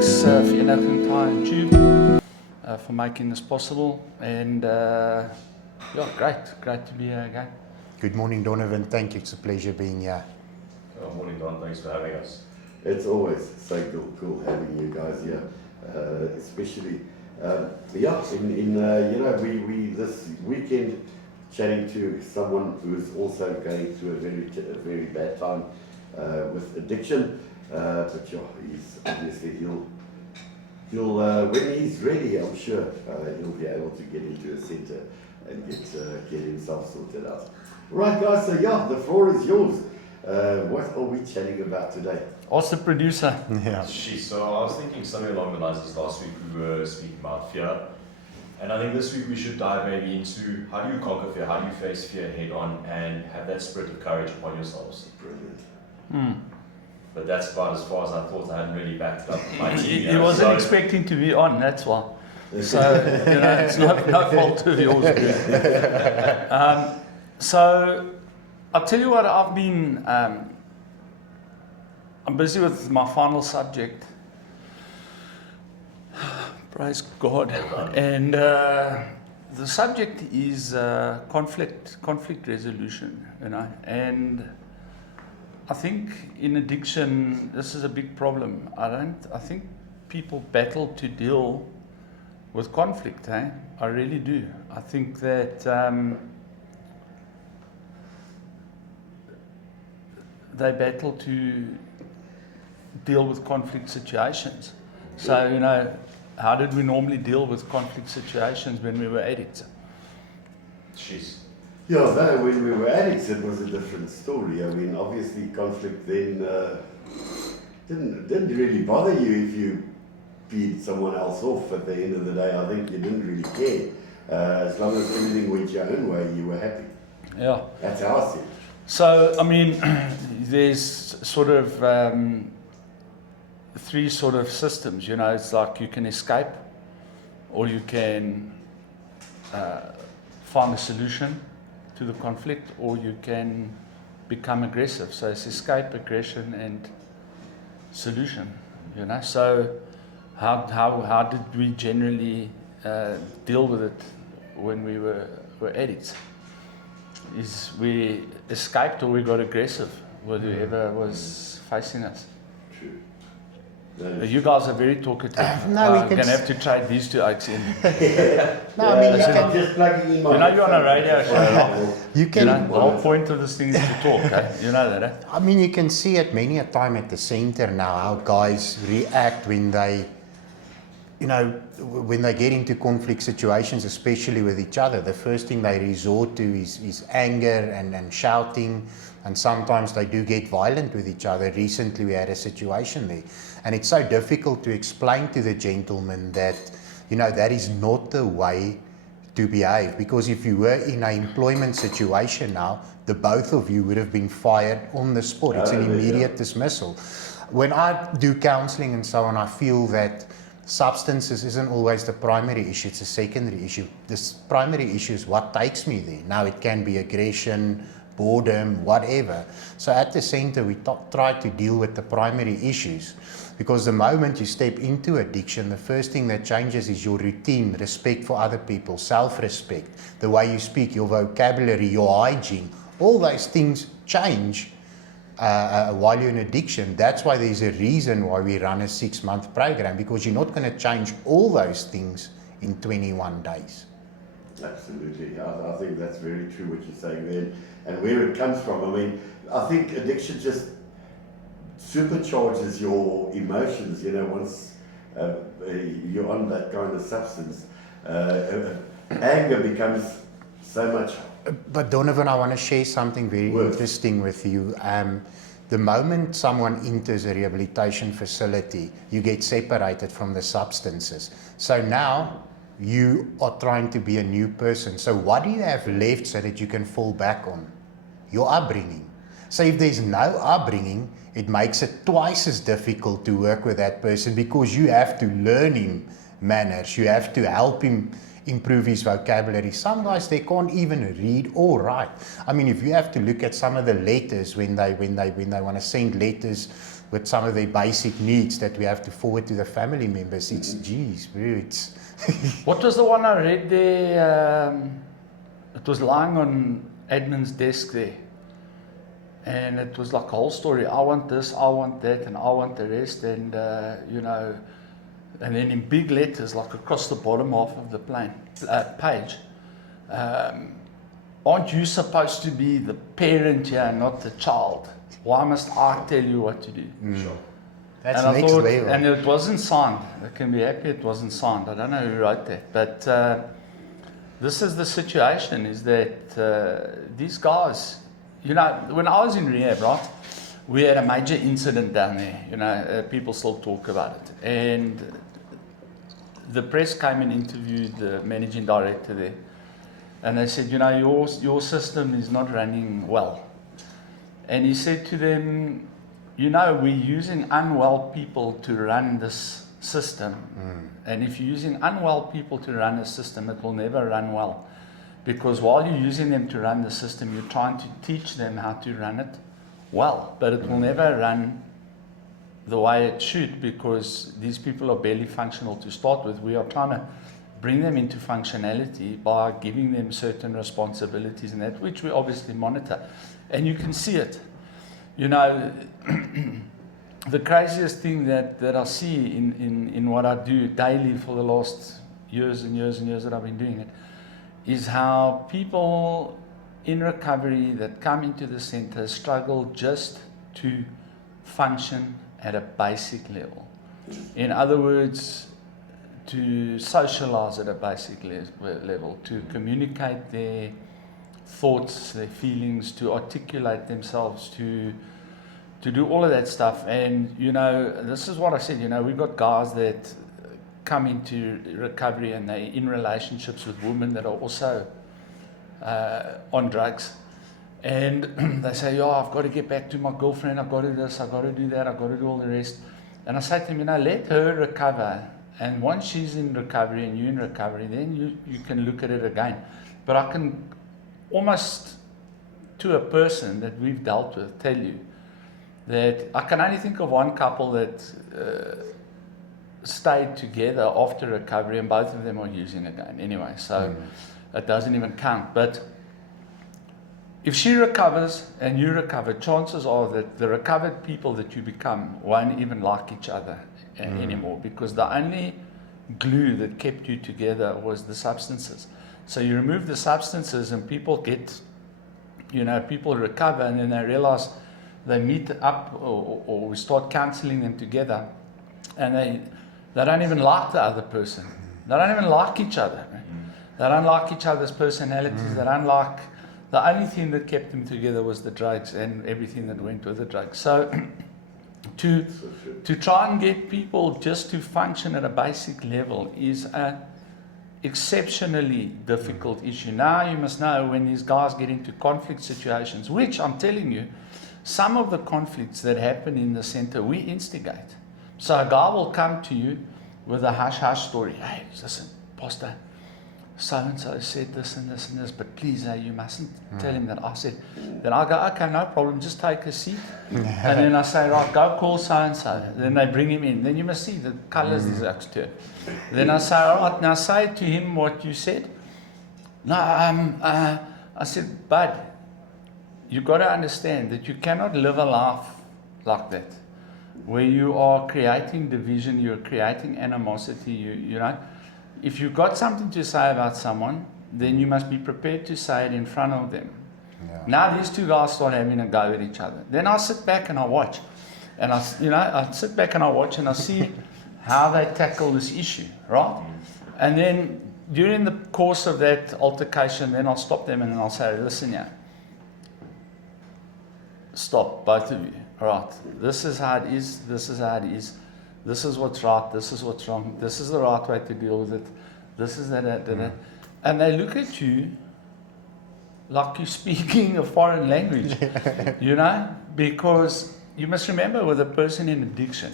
thanks Vereniging Thai and Tube for making this possible. And great to be here again. Good morning, Donovan. Thank you. It's a pleasure being here. Good morning, Don. Thanks for having us. It's always so cool having you guys here, especially we this weekend chatting to someone who's also going through a very bad time with addiction, but he's obviously he'll when he's ready, I'm sure he'll be able to get into a centre and get himself sorted out. Right, guys. So the floor is yours. What are we chatting about today? Ask the producer. Yeah. So I was thinking something along the lines of last week we were speaking about fear. And I think this week we should dive maybe into how do you conquer fear, how do you face fear head on and have that spirit of courage upon yourselves. Brilliant. But that's about as far as I thought. I hadn't really backed up my team. He wasn't expecting to be on, that's why. So, it's no fault of yours. So, I'll tell you what, I've been, I'm busy with my final subject. Praise God. And the subject is conflict resolution, and I think in addiction, this is a big problem. I think people battle to deal with conflict, I really do. I think that they battle to deal with conflict situations. So, how did we normally deal with conflict situations when we were addicts? Jeez. When we were addicts, it was a different story. I mean, obviously, conflict then didn't really bother you if you beat someone else off at the end of the day. I think you didn't really care. As long as everything went your own way, you were happy. Yeah. That's how I see it. So, I mean, there's sort of three sort of systems, it's like you can escape, or you can find a solution to the conflict, or you can become aggressive. So it's escape, aggression, and solution, So how did we generally deal with it when we were addicts? Is we escaped or we got aggressive with whoever was facing us? True. You guys are very talkative. No, I'm going to have to trade these two out in. No, I mean, I'm just plugging in my. You're on a radio show. you can. The whole point of this thing is to talk. You know that, I mean, you can see it many a time at the center now how guys react when they, when they get into conflict situations, especially with each other. The first thing they resort to is anger and shouting, and sometimes they do get violent with each other. Recently, we had a situation there, and it's so difficult to explain to the gentleman that, that is not the way to behave. Because if you were in an employment situation now, the both of you would have been fired on the spot. It's an immediate dismissal. When I do counseling and so on, I feel that substances isn't always the primary issue, it's a secondary issue. The primary issue is what takes me there. Now it can be aggression, boredom, whatever. So at the center, we try to deal with the primary issues, because the moment you step into addiction, the first thing that changes is your routine, respect for other people, self-respect, the way you speak, your vocabulary, your hygiene. All those things change while you're in addiction. That's why there's a reason why we run a 6-month program, because you're not going to change all those things in 21 days. Absolutely. I think that's very true what you're saying there, and where it comes from. I mean, I think addiction just supercharges your emotions, once you're on that kind of substance. Anger becomes so much. But Donovan, I want to share something very interesting with you. The moment someone enters a rehabilitation facility, you get separated from the substances. So now you are trying to be a new person. So what do you have left so that you can fall back on? Your upbringing. So if there's no upbringing, it makes it twice as difficult to work with that person, because you have to learn him manners. You have to help him improve his vocabulary. Some guys, they can't even read or write. I mean, if you have to look at some of the letters when they want to send letters with some of their basic needs that we have to forward to the family members, it's geez, bro, it's What was the one I read there? It was lying on admin's desk there. And it was like a whole story. I want this, I want that, and I want the rest. And, you know, and then in big letters, like across the bottom half of the page, aren't you supposed to be the parent here, not the child? Why must I tell you what to do? Sure. that's And I next thought, level. and it wasn't signed. I can be happy it wasn't signed. I don't know who wrote that, but this is the situation: is that these guys, you know, when I was in rehab, right, we had a major incident down there. You know, people still talk about it, and the press came and interviewed the managing director there, and they said, you know, your system is not running well, and he said to them, you know, we're using unwell people to run this system. And if you're using unwell people to run a system, it will never run well. Because while you're using them to run the system, you're trying to teach them how to run it well. But it will never run the way it should, because these people are barely functional to start with. We are trying to bring them into functionality by giving them certain responsibilities and that, which we obviously monitor. And you can see it. You know, the craziest thing that I see in what I do daily for the last years and years and years that I've been doing it, is how people in recovery that come into the center struggle just to function at a basic level. In other words, to socialize at a basic level, to communicate their thoughts, their feelings, to articulate themselves, to do all of that stuff. And, you know, this is what I said, you know, we've got guys that come into recovery and they're in relationships with women that are also on drugs. And they say, oh, I've got to get back to my girlfriend, I've got to do this, I've got to do that, I've got to do all the rest. And I say to them, you know, let her recover. And once she's in recovery and you're in recovery, then you can look at it again. But I can almost, to a person that we've dealt with, tell you that I can only think of one couple that stayed together after recovery, and both of them are using again anyway, so it doesn't even count. But if she recovers and you recover, chances are that the recovered people that you become won't even like each other anymore, because the only glue that kept you together was the substances. So you remove the substances and people get, you know, people recover, and then they realize they meet up or we start counseling them together, and they don't even like the other person. They don't even like each other. They don't like each other's personalities. They don't like, the only thing that kept them together was the drugs and everything that went with the drugs. So to try and get people just to function at a basic level is a exceptionally difficult issue. Now you must know, when these guys get into conflict situations, which I'm telling you, some of the conflicts that happen in the center, we instigate. So a guy will come to you with a hush-hush story. Hey, listen, Pastor, so-and-so said this and this and this, but please, you mustn't tell him that I said. Then I go, okay, no problem, just take a seat. And then I say, right, go call so-and-so. Then they bring him in. Then you must see the colors these oaks turn. Then I say, all right, now say to him what you said. No, I said, bud, you've got to understand that you cannot live a life like that, where you are creating division, you're creating animosity, you know. If you've got something to say about someone, then you must be prepared to say it in front of them. Yeah. Now these two guys start having a go at each other. Then I sit back and I watch. And I sit back and I watch and I see how they tackle this issue, right? And then during the course of that altercation, then I'll stop them and I'll say, listen, yeah, stop, both of you. All right, this is how it is, this is how it is, this is what's right, this is what's wrong, this is the right way to deal with it, this is that. And they look at you like you're speaking a foreign language, you know, because you must remember, with a person in addiction,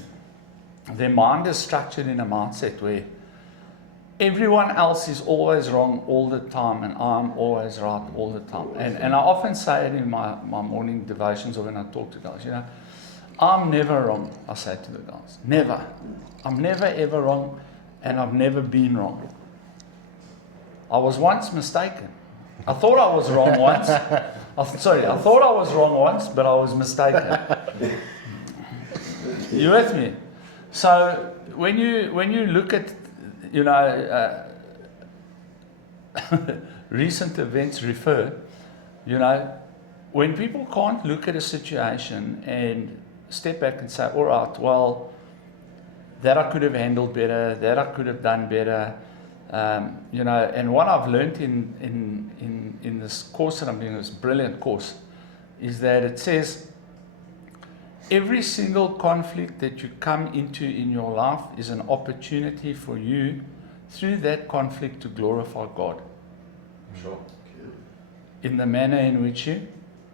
their mind is structured in a mindset where everyone else is always wrong all the time, and I'm always right all the time. And I often say it in my morning devotions or when I talk to guys, I'm never wrong, I say to the guys. Never. I'm never ever wrong, and I've never been wrong. I was once mistaken. I thought I was wrong once. I thought I was wrong once, but I was mistaken. You with me? So when you look at recent events refer, when people can't look at a situation and step back and say, all right, well, that I could have handled better, that I could have done better, and what I've learned in this course that I'm doing, this brilliant course, is that it says every single conflict that you come into in your life is an opportunity for you through that conflict to glorify God Sure. in the manner in which you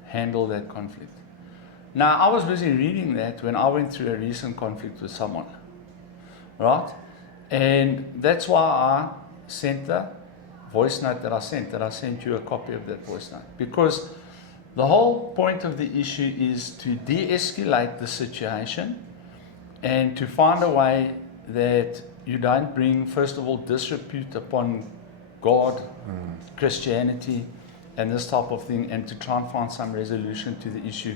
handle that conflict. Now, I was busy reading that when I went through a recent conflict with someone, right? And that's why I sent the voice note that I sent you a copy of that voice note. Because the whole point of the issue is to de-escalate the situation and to find a way that you don't bring, first of all, disrepute upon God, Christianity, and this type of thing, and to try and find some resolution to the issue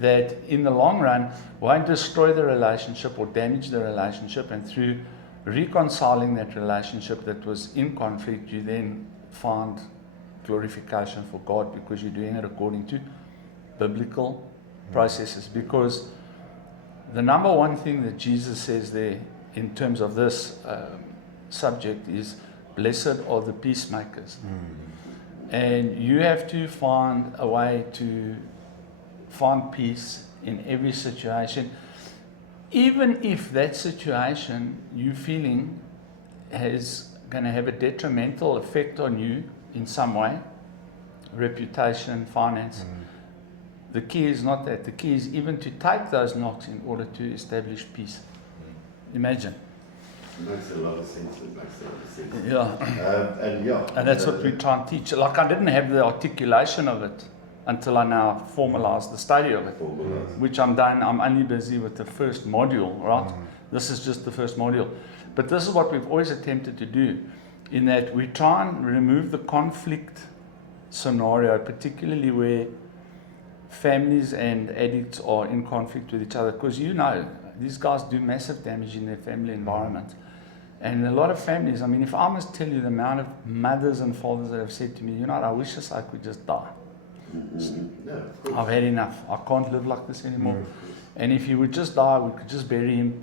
that in the long run won't destroy the relationship or damage the relationship, and through reconciling that relationship that was in conflict, you then find glorification for God because you're doing it according to biblical processes. Because the number one thing that Jesus says there in terms of this subject is, blessed are the peacemakers. And you have to find a way to find peace in every situation, even if that situation you feeling is going to have a detrimental effect on you in some way, reputation, finance. The key is not that. The key is even to take those knocks in order to establish peace. Imagine. It makes a lot of sense. Yeah. And that's what we try and teach. Like, I didn't have the articulation of it until I now formalized the study of it, which I'm done. I'm only busy with the first module, right? This is just the first module. But this is what we've always attempted to do, in that we try and remove the conflict scenario, particularly where families and addicts are in conflict with each other, because these guys do massive damage in their family environment. And a lot of families, I mean, if I must tell you the amount of mothers and fathers that have said to me, I wish I could just die. I've had enough. I can't live like this anymore. And if he would just die, we could just bury him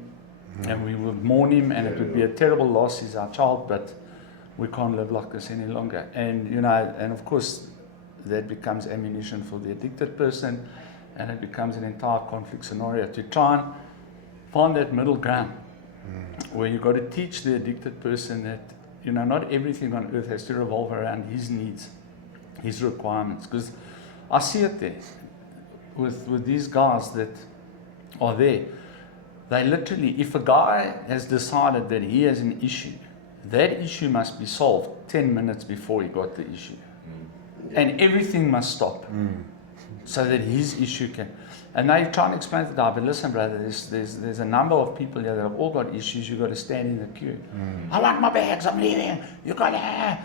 and we would mourn him, and it would be a terrible loss. He's our child, but we can't live like this any longer. And, and of course, that becomes ammunition for the addicted person, and it becomes an entire conflict scenario to try and find that middle ground where you've got to teach the addicted person that, not everything on earth has to revolve around his needs, his requirements. Because I see it there with these guys that are there. They literally, if a guy has decided that he has an issue, that issue must be solved 10 minutes before he got the issue. And everything must stop so that his issue can. And they try and explain to the guy, but listen, brother, there's a number of people here that have all got issues. You've got to stand in the queue. I want my bags, I'm leaving. You got to.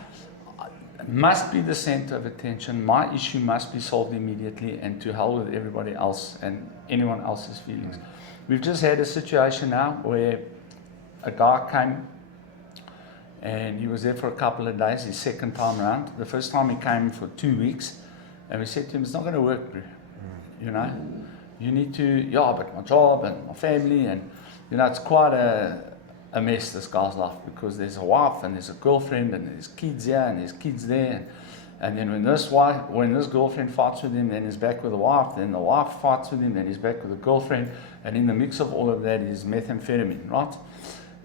Must be the center of attention. My issue must be solved immediately, and to hell with everybody else and anyone else's feelings. We've just had a situation now where a guy came and he was there for a couple of days, his second time around. The first time he came for 2 weeks, and we said to him, it's not going to work, bro. You need to, but my job and my family, and it's quite a mess, this guy's life, because there's a wife and there's a girlfriend and there's kids here and there's kids there, and then when this girlfriend fights with him, then he's back with the wife, then the wife fights with him, then he's back with the girlfriend, and in the mix of all of that is methamphetamine, right?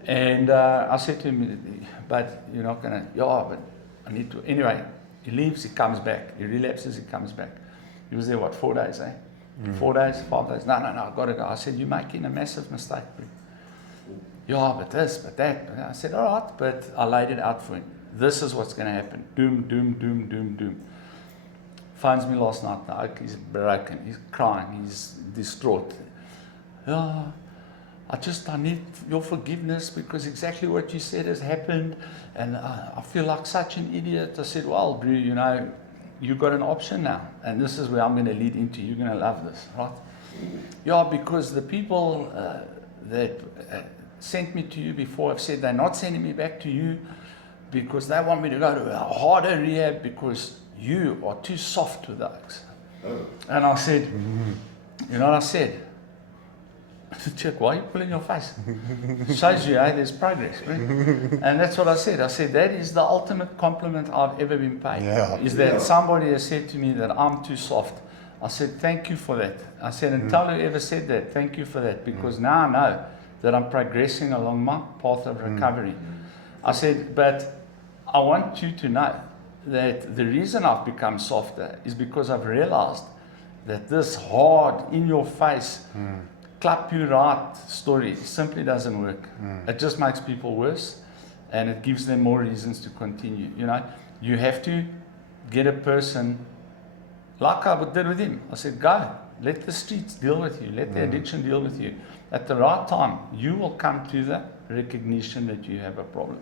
And I said to him, but you're not going to, but I need to. Anyway, he leaves, he comes back. He relapses, he comes back. He was there, 4 days, 4 days, 5 days. No, I've got to go. I said, you're making a massive mistake, bro. yeah, but this, but that. And I said, all right, but I laid it out for him. This is what's going to happen. Doom, doom, doom, doom, doom. Phones me last night. He's broken. He's crying. He's distraught. Yeah, I need your forgiveness because exactly what you said has happened. And I feel like such an idiot. I said, well, Brew, you know, you've got an option now. And this is where I'm going to lead into. You're going to love this, right? Yeah, because the people that sent me to you before have said they're not sending me back to you because they want me to go to a harder rehab because you are too soft with thugs. Oh. And I said, you know what I said? Chuck, why are you pulling your face? Shows you, hey, there's progress. Right? And that's what I said. I said, that is the ultimate compliment I've ever been paid. Yeah. Is that somebody has said to me that I'm too soft. I said, thank you for that. I said, and tell whoever said that, thank you for that. Because now I know that I'm progressing along my path of recovery. I said, but I want you to know that the reason I've become softer is because I've realized that this hard, in your face, clap you right story simply doesn't work. It just makes people worse and it gives them more reasons to continue. You know, you have to get a person like I did with him. I said, go, let the streets deal with you, let the addiction deal with you. At the right time, you will come to the recognition that you have a problem.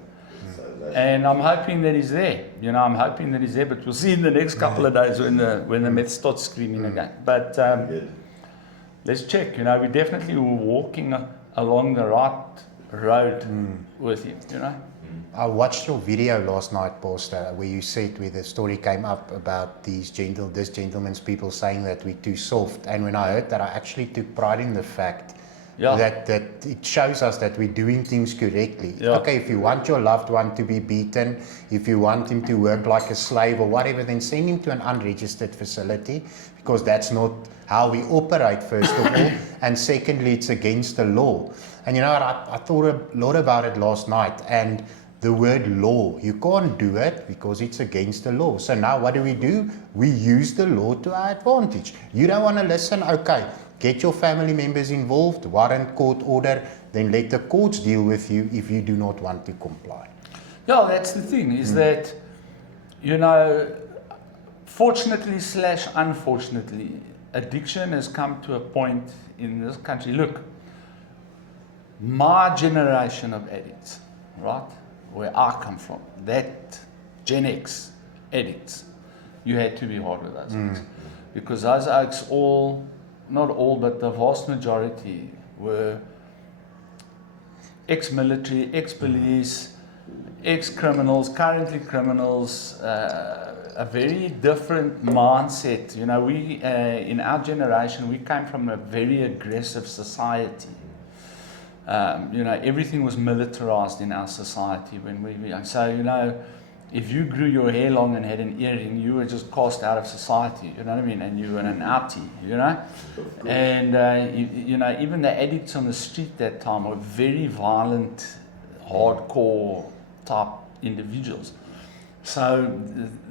So that's And I'm hoping that he's there. You know, I'm hoping that he's there, but we'll see in the next couple of days when the meth starts screaming again. But good. let's check. You know, we definitely were walking along the right road with him, you know. I watched your video last night, Pastor, where you said where the story came up about this gentleman's people saying that we're too soft. And when I heard that, I actually took pride in the fact that it shows us that we're doing things correctly. Yeah. Okay, if you want your loved one to be beaten, if you want him to work like a slave or whatever, then send him to an unregistered facility, because that's not how we operate, first of all. And secondly, it's against the law. And you know what, I thought a lot about it last night, and the word law, you can't do it because it's against the law. So now what do? We use the law to our advantage. You don't want to listen? Okay, get your family members involved, warrant, court order, then let the courts deal with you if you do not want to comply. Yeah, that's the thing, is that, you know, fortunately / unfortunately, addiction has come to a point in this country. Look, my generation of addicts, right, where I come from, that Gen X addicts, you had to be hard with those oaks. Because those oaks not all, but the vast majority were ex-military, ex-police, ex-criminals, currently criminals, a very different mindset. You know, we, in our generation, we came from a very aggressive society. You know, everything was militarized in our society when we were young. So, you know, if you grew your hair long and had an earring, you were just cast out of society, you know what I mean? And you were an outie, you know? And, you know, even the addicts on the street that time were very violent, hardcore type individuals. So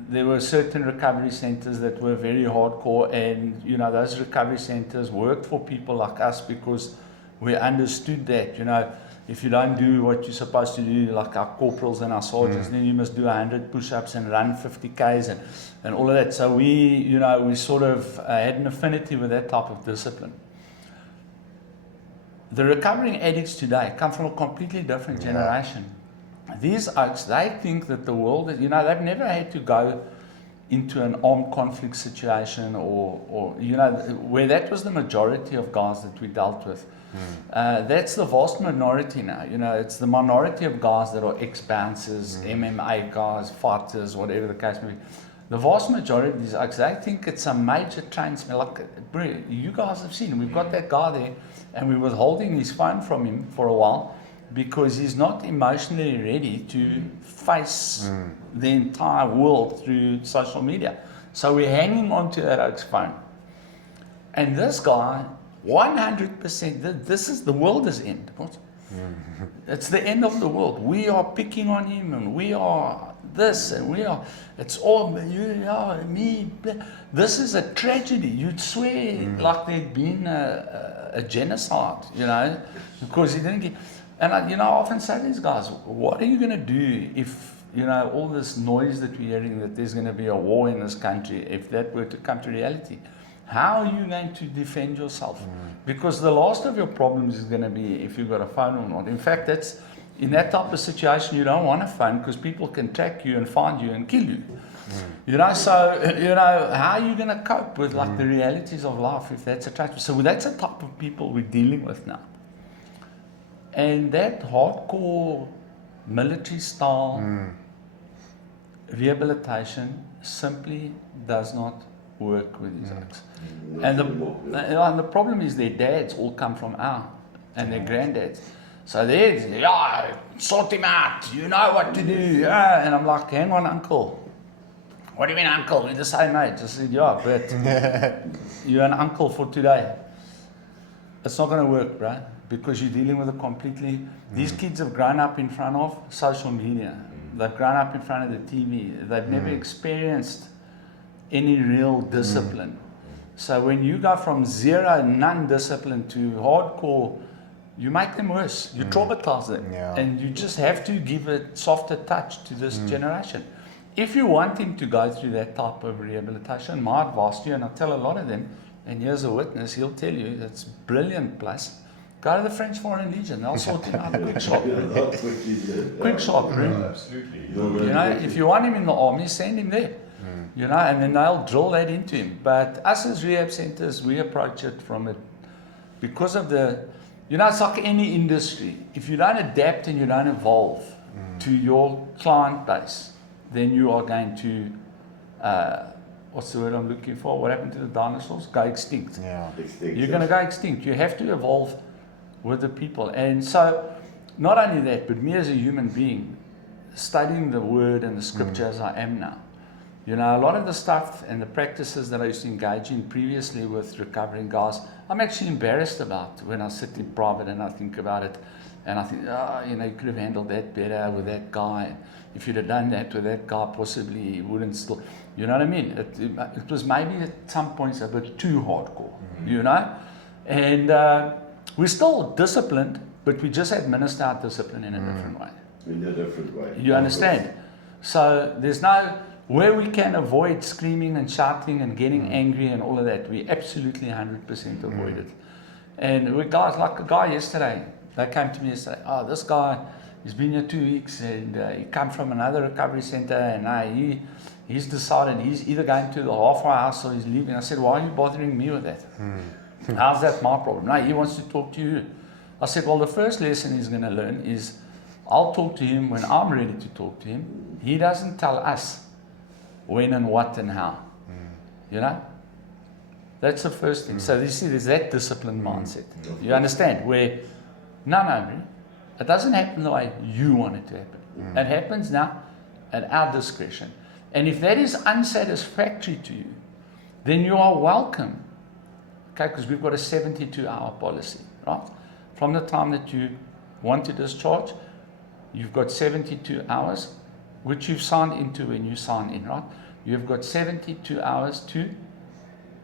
there were certain recovery centers that were very hardcore, and, you know, those recovery centers worked for people like us because we understood that, you know, if you don't do what you're supposed to do, like our corporals and our sergeants, then you must do 100 push-ups and run 50 Ks and all of that. So we, you know, we sort of had an affinity with that type of discipline. The recovering addicts today come from a completely different generation. These oaks, they think that the world, you know, they've never had to go into an armed conflict situation or you know, where that was the majority of guys that we dealt with. That's the vast minority now. You know, it's the minority of guys that are ex-bouncers, MMA guys, fighters, whatever the case may be. The vast majority of these oaks, they think it's a major trans. Like, bro, you guys have seen, we've got that guy there, and we were holding his phone from him for a while because he's not emotionally ready to face the entire world through social media. So we're hanging on to that oak's phone. And this guy, 100%, this is, the world is end. It's the end of the world. We are picking on him, and we are this, and we are, it's all, you are, me. This is a tragedy. You'd swear like there'd been a genocide, you know, because he didn't get, And I often say to these guys, what are you going to do if, all this noise that we're hearing that there's going to be a war in this country, if that were to come to reality? How are you going to defend yourself? Because the last of your problems is going to be if you've got a phone or not. In fact, in that type of situation, you don't want a phone because people can track you and find you and kill you. So, how are you going to cope with like the realities of life if that's a tragedy? So that's the type of people we're dealing with now. And that hardcore military style rehabilitation simply does not work with these oaks. And the problem is their dads all come from and their granddads. So they're, sort him out, you know what to do. Yeah. And I'm like, hang on, uncle. What do you mean, uncle? We're the same age. I said, yeah, but you're an uncle for today. It's not going to work, bro, because you're dealing with a completely... These kids have grown up in front of social media. They've grown up in front of the TV. They've never experienced any real discipline. So when you go from zero, non-discipline to hardcore, you make them worse. You traumatize them. Yeah. And you just have to give a softer touch to this generation. If you want him to go through that type of rehabilitation, my advice to you, and I tell a lot of them, and here's a witness, he'll tell you that's brilliant place. Go to the French Foreign Legion, they'll sort him out quick shot. Quick shot, really. Absolutely. If you want him in the army, send him there. And then they'll drill that into him. But us as rehab centers, we approach it from it because of it's like any industry. If you don't adapt and you don't evolve to your client base, then you are going to, what's the word I'm looking for? What happened to the dinosaurs? Go extinct. Yeah. You're going to go extinct. You have to evolve with the people. And so, not only that, but me as a human being, studying the word and the scripture as I am now, a lot of the stuff and the practices that I used to engage in previously with recovering guys, I'm actually embarrassed about when I sit in private and I think about it. And I think, you could have handled that better with that guy. If you'd have done that with that guy, possibly he wouldn't still, you know what I mean? It was maybe at some points a bit too hardcore, And we're still disciplined, but we just administer our discipline in a different way. In a different way. You understand? So there's where we can avoid screaming and shouting and getting angry and all of that, we absolutely 100% avoid it. And we guys, like a guy yesterday, they came to me yesterday, this guy, he's been here 2 weeks and he come from another recovery center and he's decided he's either going to the halfway house or he's leaving. I said, why are you bothering me with that? How's that my problem? No, he wants to talk to you. I said, well, the first lesson he's going to learn is I'll talk to him when I'm ready to talk to him. He doesn't tell us when and what and how. That's the first thing. So you see, there's that disciplined mindset. You understand? Where, no, it doesn't happen the way you want it to happen. It happens now at our discretion. And if that is unsatisfactory to you, then you are welcome. Okay, because we've got a 72-hour policy, right? From the time that you want to discharge, you've got 72 hours, which you've signed into when you sign in, right? You've got 72 hours to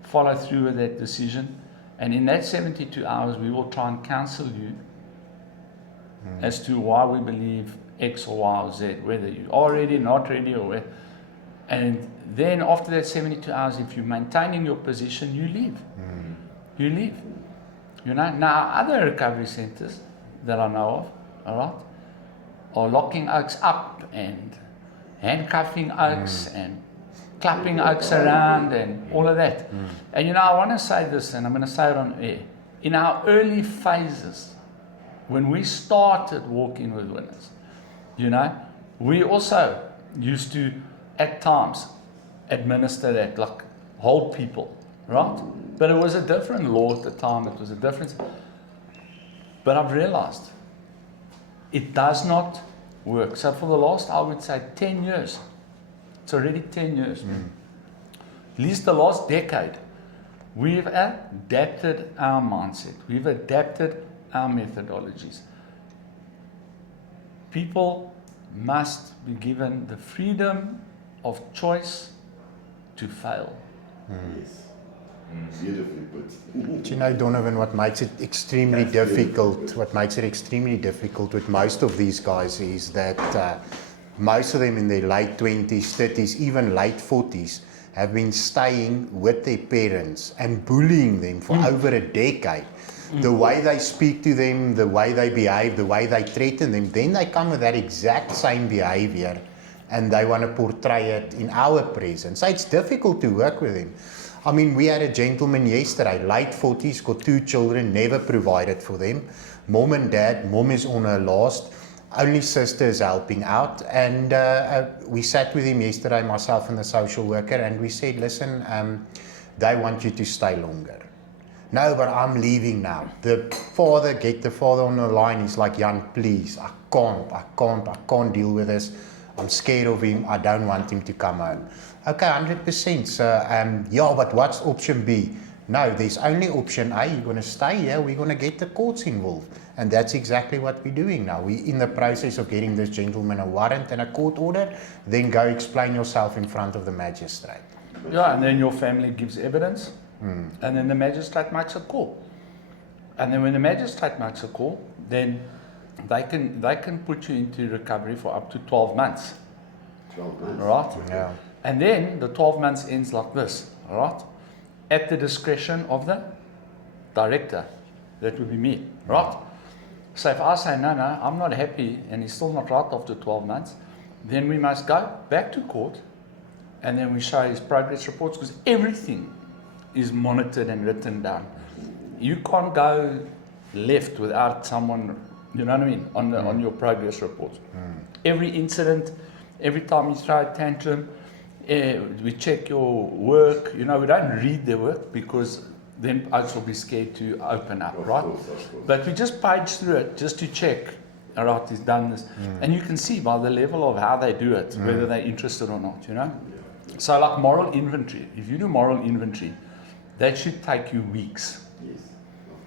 follow through with that decision. And in that 72 hours, we will try and counsel you as to why we believe X or Y or Z, whether you are ready, not ready, or where. And then after that 72 hours, if you're maintaining your position, you leave. You leave. Now other recovery centers that I know of, all right, are locking oaks up and handcuffing oaks and clapping oaks around and all of that. And I want to say this, and I'm going to say it on air. In our early phases, when we started walking with winners, we also used to, at times, administer that, like hold people, right? But it was a different law at the time. It was a different. But I've realized it does not work. So for the last, I would say, 10 years, it's already 10 years, at least the last decade, we've adapted our mindset. We've adapted our methodologies. People must be given the freedom of choice to fail. Yes. Beautifully put. Do you know, Donovan, what makes it extremely That's very difficult? good. What makes it extremely difficult with most of these guys is that most of them in their late 20s, 30s, even late 40s, have been staying with their parents and bullying them for over a decade. The way they speak to them, the way they behave, the way they threaten them, then they come with that exact same behavior and they want to portray it in our presence. So it's difficult to work with them. I mean, we had a gentleman yesterday, late 40s, got 2 children, never provided for them. Mom and dad, mom is on her last, only sister is helping out. And we sat with him yesterday, myself and the social worker, and we said, listen, they want you to stay longer. No, but I'm leaving now. The father, get the father on the line. He's like, Jan, please, I can't deal with this. I'm scared of him. I don't want him to come home. Okay, 100%. So, yeah, but what's option B? No, there's only option A. You're going to stay here. We're going to get the courts involved. And that's exactly what we're doing now. We're in the process of getting this gentleman a warrant and a court order. Then go explain yourself in front of the magistrate. Yeah, and then your family gives evidence, and then the magistrate makes a call. And then when the magistrate makes a call, then they can put you into recovery for up to 12 months. 12 months. Right? Yeah. And then the 12 months ends like this, right? At the discretion of the director. That would be me, right? So if I say, no, I'm not happy, and he's still not right after 12 months, then we must go back to court, and then we show his progress reports, because everything is monitored and written down. You can't go left without someone, you know what I mean, on your progress reports. Every incident, every time you throw a tantrum, we check your work. You know, we don't read their work because then others will be scared to open up, right? Of course. But we just page through it just to check, all right, he's done this. And you can see by the level of how they do it, whether they're interested or not, you know? So like moral inventory, if you do moral inventory, that should take you weeks. Yes, of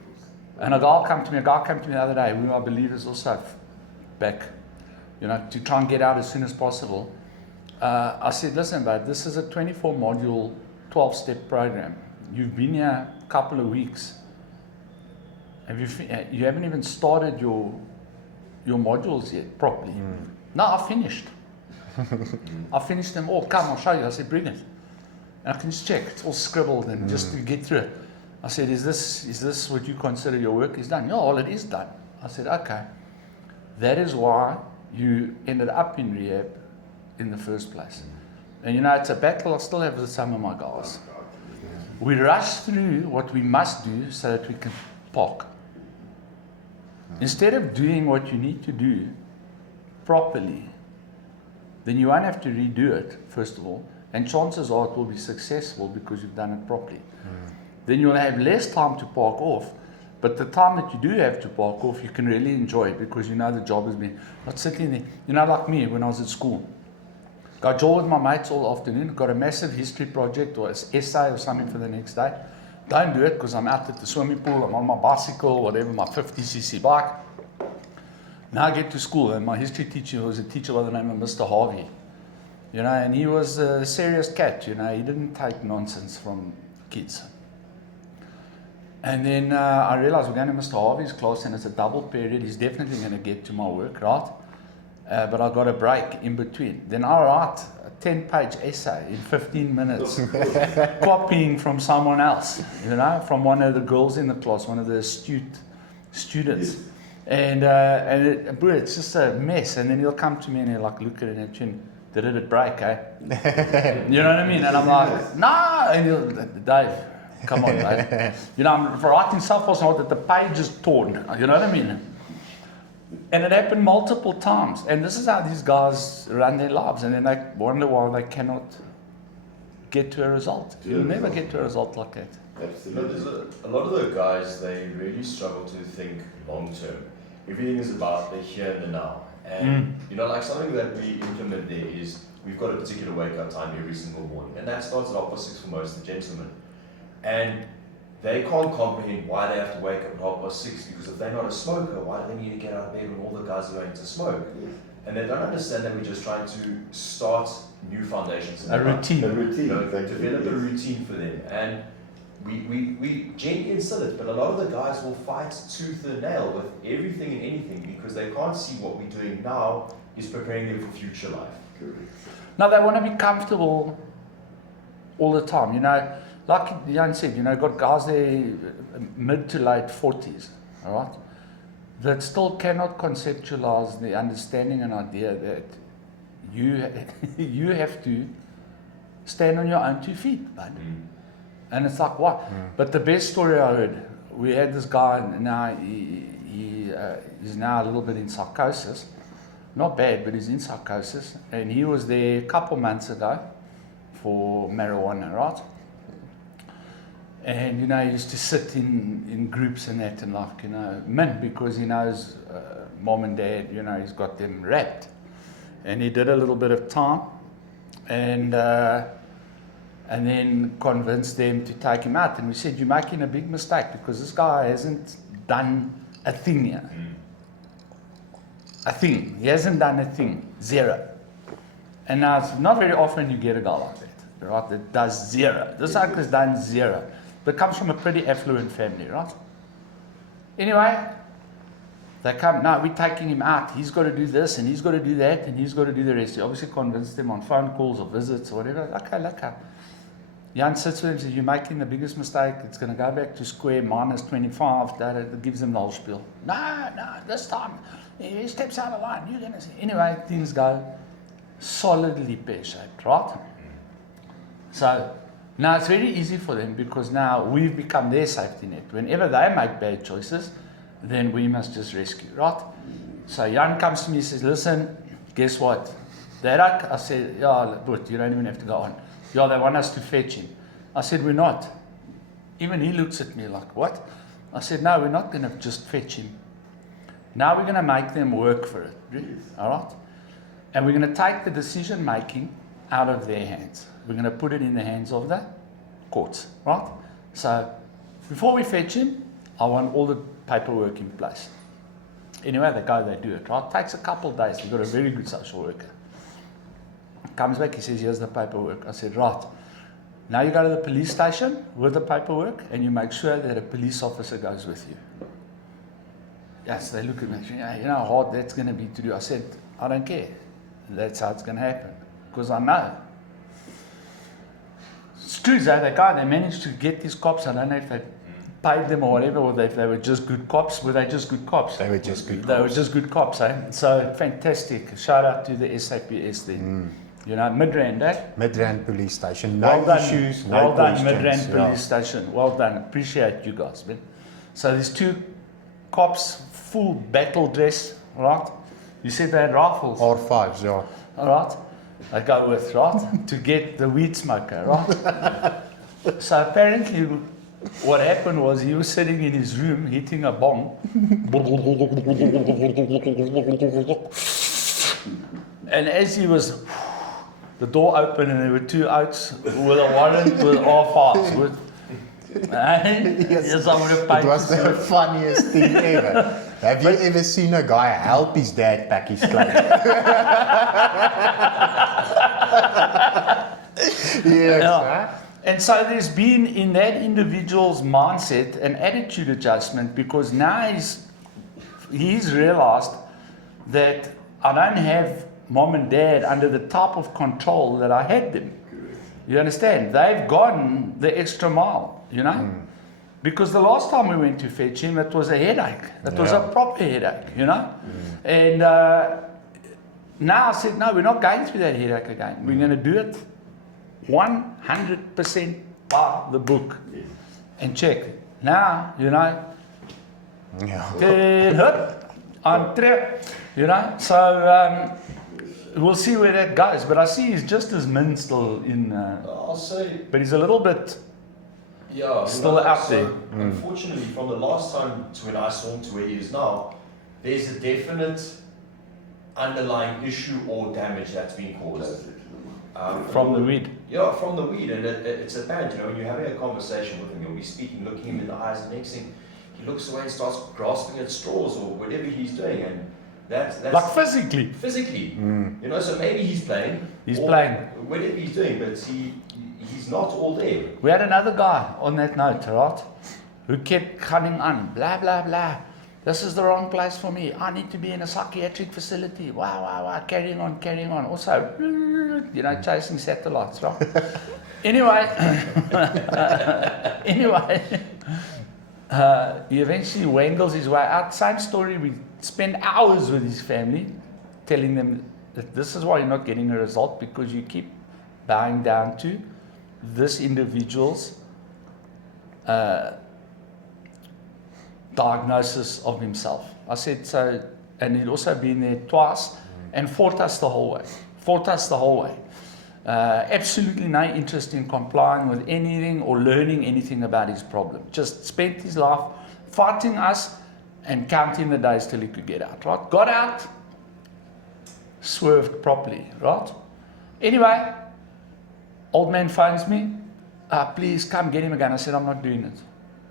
course. And a guy came to me the other day, who I believe is also back, you know, to try and get out as soon as possible. I said, listen, babe, this is a 24 module, 12-step program. You've been here a couple of weeks. You haven't even started your modules yet properly. No, I finished. I finished them all. Come, I'll show you. I said, bring it. And I can just check. It's all scribbled and just to get through it. I said, is this what you consider your work is done? Yeah, well, it is done. I said, okay. That is why you ended up in rehab in the first place. And you know, it's a battle I still have with some of my guys. We rush through what we must do so that we can park. Instead of doing what you need to do properly, then you won't have to redo it, first of all, and chances are it will be successful because you've done it properly. Then you'll have less time to park off, but the time that you do have to park off, you can really enjoy it because you know the job has been, not sitting there, you know, like me when I was at school. Got jaw with my mates all afternoon, got a massive history project or an essay or something for the next day. Don't do it because I'm out at the swimming pool, I'm on my bicycle, whatever, my 50cc bike. Now I get to school and my history teacher was a teacher by the name of Mr. Harvey. You know, and he was a serious cat, you know, he didn't take nonsense from kids. And then I realized we're going to Mr. Harvey's class and it's a double period, he's definitely going to get to my work, right? But I got a break in between. Then I write a 10-page essay in 15 minutes, copying from someone else, you know, from one of the girls in the class, one of the astute students. And it's just a mess. And then he'll come to me and he'll like look at it and chin, did it break, eh? You know what I mean? And I'm like, no. And he'll, Dave, come on, mate. You know, I'm writing self-pulse note that the page is torn. You know what I mean? And it happened multiple times. And this is how these guys run their lives. And then they wonder why they cannot get to a result. You'll never get to a result like that. Absolutely. There's a lot of the guys, they really struggle to think long term. Everything is about the here and the now. And you know, like something that we implement there is we've got a particular wake up time every single morning. And that starts at 6:30 for most of the gentlemen. And they can't comprehend why they have to wake up at 6:30 because if they're not a smoker, why do they need to get out of bed when all the guys are going to smoke? And they don't understand that we're just trying to start new foundations. In A their life. routine. A routine. You know, exactly. develop a routine for them. And we gently instill it, but a lot of the guys will fight tooth and nail with everything and anything because they can't see what we're doing now is preparing them for future life. Correct. No, they want to be comfortable all the time. You know, like Jan said, you know, got guys there mid to late 40s, all right, that still cannot conceptualize the understanding and idea that you have to stand on your own 2 feet, bud. And it's like, what? But the best story I heard, we had this guy, now he's now a little bit in psychosis. Not bad, but he's in psychosis. And he was there a couple months ago for marijuana, right? And, you know, he used to sit in groups and that and like, you know, because he knows mom and dad, you know, he's got them wrapped. And he did a little bit of time and then convinced them to take him out. And we said, you're making a big mistake because this guy hasn't done a thing yet. A thing. He hasn't done a thing. Zero. And now it's not very often you get a guy like that, right? That does zero. This guy has done zero. But comes from a pretty affluent family, right? Anyway, they come, no, we're taking him out. He's got to do this and he's got to do that and he's got to do the rest. He obviously convinced them on phone calls or visits or whatever. Okay. Jan sits with him and says, you're making the biggest mistake. It's going to go back to square minus 25. That gives them the whole spiel. No, this time, he steps out of line. You're going to see. Anyway, things go solidly pear-shaped, right? So now it's very easy for them because now we've become their safety net. Whenever they make bad choices, then we must just rescue, right? So Jan comes to me and says, listen, guess what? Derek, I said, yeah, but you don't even have to go on. Yeah, they want us to fetch him. I said, we're not. Even he looks at me like, what? I said, no, we're not going to just fetch him. Now we're going to make them work for it, all right? And we're going to take the decision making out of their hands. We're going to put it in the hands of the courts, right? So before we fetch him, I want all the paperwork in place. Anyway, they go, they do it, right? Takes a couple of days. We've got a very good social worker. Comes back, he says, here's the paperwork. I said, right. Now you go to the police station with the paperwork and you make sure that a police officer goes with you. Yes, they look at me, you know how hard that's going to be to do. I said, I don't care. That's how it's going to happen. Because I know. It's true, though. They managed to get these cops. I don't know if they paid them or whatever, or if they were just good cops. Were they just good cops? They were just good cops. They were just good cops, eh? So fantastic. Shout out to the SAPS then. You know, Midrand, eh? Midrand Police Station. No Well done. issues, no Well done, questions. Midrand Police Station. Well done. Appreciate you guys, man. So there's 2 cops, full battle dress, right? You said they had rifles. R5s, yeah. All right, I go with, right, to get the weed smoker, right? So apparently what happened was he was sitting in his room hitting a bong. And as he was, the door opened and there were 2 oaks with a warrant with R5s. Yes, I would have paid It was to see the it. funniest thing ever. Have you ever seen a guy help his dad pack his clothes? Yes. Yeah. And so there's been in that individual's mindset an attitude adjustment because now he's realized that I don't have mom and dad under the type of control that I had them. You understand? They've gone the extra mile, you know? Because the last time we went to fetch him, it was a headache. It was a proper headache, you know? And now I said, no, we're not going through that headache again. We're going to do it 100% by the book. And check. Now, you know, I'm you know? So we'll see where that goes. But I see he's just as min still in, I'll say, but he's a little bit yeah, still out so, there. Unfortunately, from the last time to when I saw him to where he is now, there's a definite underlying issue or damage that's been caused. From the weed. Yeah, from the weed, and it's apparent, you know, when you're having a conversation with him, you'll be speaking, looking him in the eyes, and next thing, he looks away and starts grasping at straws or whatever he's doing, and that's Like physically. you know, so maybe he's playing. He's or playing. whatever he's doing, but he's not all there. We had another guy on that note, right, who kept coming on, blah, blah, blah. This is the wrong place for me. I need to be in a psychiatric facility. Wow, carrying on. Also, chasing satellites, right? Anyway, he eventually wangles his way out. Same story, we spend hours with his family, telling them that this is why you're not getting a result, because you keep bowing down to this individual's diagnosis of himself. I said so, and he'd also been there twice and fought us the whole way. Absolutely no interest in complying with anything or learning anything about his problem. Just spent his life fighting us and counting the days till he could get out, right? Got out, swerved properly, right? Anyway, old man phones me, please come get him again. I said, I'm not doing it.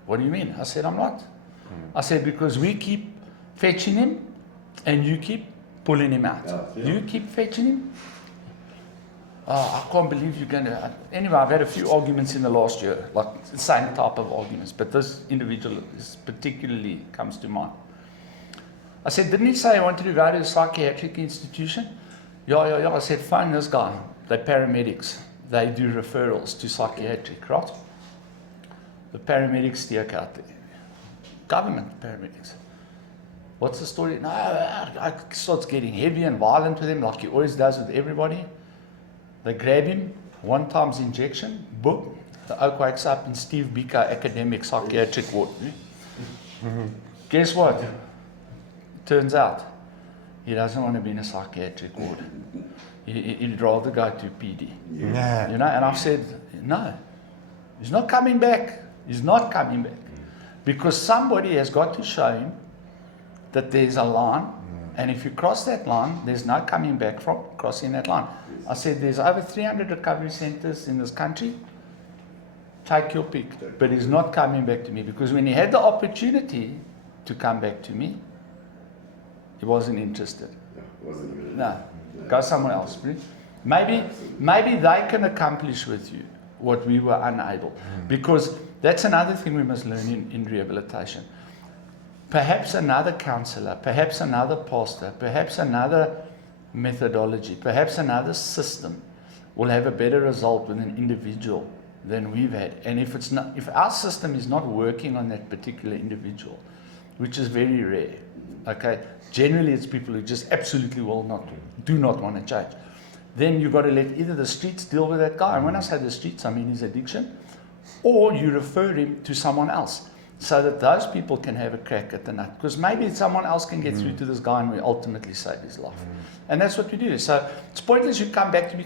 What do you mean? I said, I'm not. I said, because we keep fetching him and you keep pulling him out. Yeah. You keep fetching him. I can't believe you're going to... Anyway, I've had a few arguments in the last year, like the same type of arguments, but this individual particularly comes to mind. I said, didn't he say he wanted to go to a psychiatric institution? Yeah. I said, phone this guy. They're paramedics. They do referrals to psychiatric, right? The paramedics steer out there. Government paramedics. What's the story? No, I starts getting heavy and violent with him, like he always does with everybody. They grab him, 1 times injection, boom. The oak wakes up in Steve Biko academic psychiatric ward. Guess what? Turns out, he doesn't want to be in a psychiatric ward. He'd rather go to PD. Yeah. And I've said, no, he's not coming back. He's not coming back. Because somebody has got to show him that there's a line, and if you cross that line, there's no coming back from crossing that line. I said, there's over 300 recovery centers in this country. Take your pick. But he's not coming back to me, because when he had the opportunity to come back to me, he wasn't interested. No, go somewhere else. Please. Maybe they can accomplish with you what we were unable. Because that's another thing we must learn in rehabilitation. Perhaps another counselor, perhaps another pastor, perhaps another methodology, perhaps another system will have a better result with an individual than we've had. And if our system is not working on that particular individual, which is very rare, okay, generally it's people who just absolutely do not want to change. Then you've got to let either the streets deal with that guy, and when I say the streets, I mean his addiction, or you refer him to someone else so that those people can have a crack at the nut. Because maybe someone else can get through to this guy and we ultimately save his life. And that's what we do. So it's pointless you come back to me